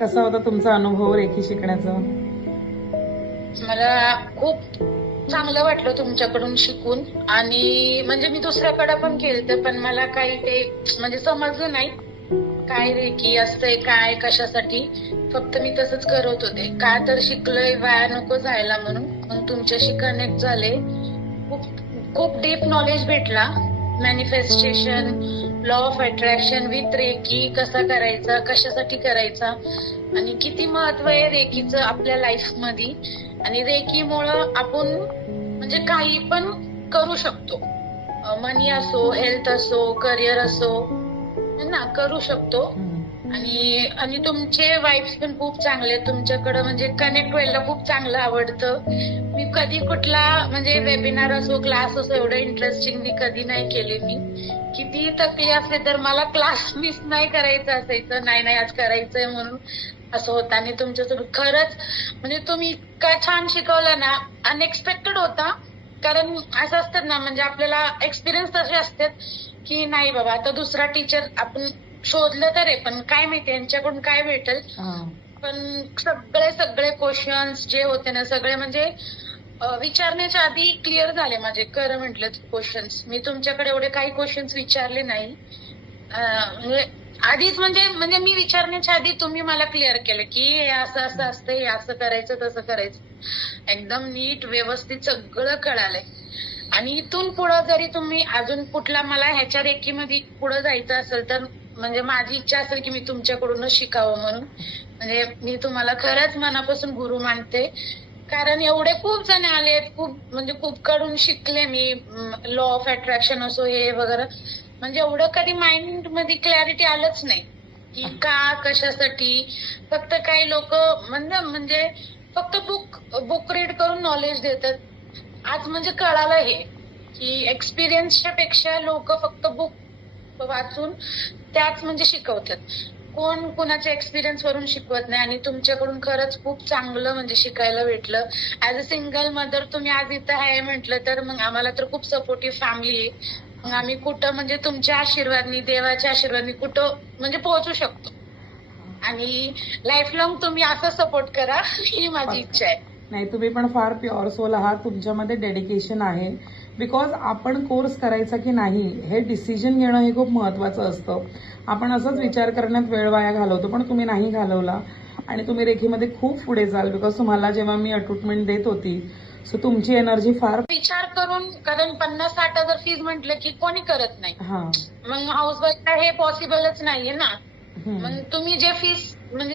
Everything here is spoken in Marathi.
कसा होता तुमचा अनुभव रेखी शिकण्याचा? मला खूप चांगलं वाटलं तुमच्याकडून शिकून. आणि म्हणजे मी दुसऱ्याकडे पण केलं पण मला काही ते म्हणजे समजलं नाही काय रेकी असतंय काय कशासाठी. फक्त मी तसंच करत होते. का तर शिकलोय वाया नको जायला म्हणून. मग तुमच्याशी कनेक्ट झाले. खूप खूप डीप नॉलेज भेटला. Manifestation, law of attraction with reiki कसा करायचा, कशासाठी करायचा आणि किती महत्व आहे रेकीचं आपल्या लाईफ मध्ये. आणि रेकीमुळं आपण म्हणजे काही पण करू शकतो. मनी असो, हेल्थ असो, करिअर असो, है ना, करू शकतो. आणि आणि तुमचे वाईब्स पण खूप चांगले. तुमच्याकडे म्हणजे कनेक्ट व्हायला खूप चांगलं आवडतं. मी कधी कुठला म्हणजे वेबिनार असो, क्लास असो एवढं इंटरेस्टिंग मी कधी नाही केले. मी कितीही थकली असले तर मला क्लास मिस नाही करायचं असायचं. नाही नाही आज करायचंय म्हणून असं होतं. आणि तुमच्यासोबत खरंच म्हणजे तुम्ही इतका छान शिकवलं ना, अनएक्सपेक्टेड होता. कारण असं असतं ना, म्हणजे आपल्याला एक्सपिरियन्स तसे असतात की नाही बाबा आता दुसरा टीचर आपण शोधलं तर आहे, पण काय माहिती यांच्याकडून काय भेटेल. पण सगळे सगळे क्वेश्चन्स जे होते ना सगळे म्हणजे विचारण्याच्या आधी क्लिअर झाले माझे. खरं म्हटलं क्वेश्चन्स मी तुमच्याकडे एवढे काही क्वेश्चन्स विचारले नाही. म्हणजे आधीच म्हणजे म्हणजे मी विचारण्याच्या आधी तुम्ही मला क्लिअर केलं की हे असं असं असतं, हे असं करायचं तसं करायचं. एकदम नीट व्यवस्थित सगळं कळालंय. आणि इथून पुढे जरी तुम्ही अजून कुठला मला ह्याच्या रेकीमध्ये पुढे जायचं असेल तर म्हणजे माझी इच्छा असेल की मी तुमच्याकडूनच शिकावं म्हणून. म्हणजे मी तुम्हाला खरंच मनापासून गुरु मानते. कारण एवढे खूप जण आलेत, खूप म्हणजे खूप कडून शिकले मी. लॉ ऑफ अट्रॅक्शन असो हे वगैरे. म्हणजे एवढं कधी माइंड मध्ये क्लॅरिटी आलंच नाही की का कशासाठी. फक्त काही लोक म्हणजे फक्त बुक रीड करून नॉलेज देतात. आज म्हणजे कळालं हे की एक्सपिरियन्सच्या पेक्षा लोक फक्त बुक वाचून त्याच म्हणजे शिकवतात. कोण कुणाच्या एक्सपिरियन्स वरून शिकवत नाही. आणि तुमच्याकडून खरंच खूप चांगलं म्हणजे शिकायला भेटलं. ऍज अ सिंगल मदर तुम्ही आज इथं आहे म्हटलं तर मग आम्हाला तर खूप सपोर्टिव्ह फॅमिली आहे. मग आम्ही कुठं म्हणजे तुमच्या आशीर्वादनी, देवाच्या आशीर्वादनी कुठं म्हणजे पोहोचू शकतो. आणि लाईफ लॉंग तुम्ही असं सपोर्ट करा ही माझी इच्छा आहे. नाही, तुम्ही पण फार प्युअर सोल आहात. तुमच्यामध्ये डेडिकेशन आहे. बिकॉज आपण कोर्स करायचा की नाही हे डिसिजन घेणं हे खूप महत्वाचं असतं. आपण असंच विचार करण्यात वेळ वाया घालवतो, पण तुम्ही नाही घालवला. आणि तुम्ही रेखीमध्ये खूप पुढे जाल. बिकॉज तुम्हाला जेव्हा मी अटूटमेंट देत होती सो तुमची एनर्जी फार विचार करून. कारण 50-60 हजार फीज म्हटलं की कोणी करत नाही. हा मग हाऊसवाईफला हे पॉसिबलच नाहीये ना. मग तुम्ही जे फीस म्हणजे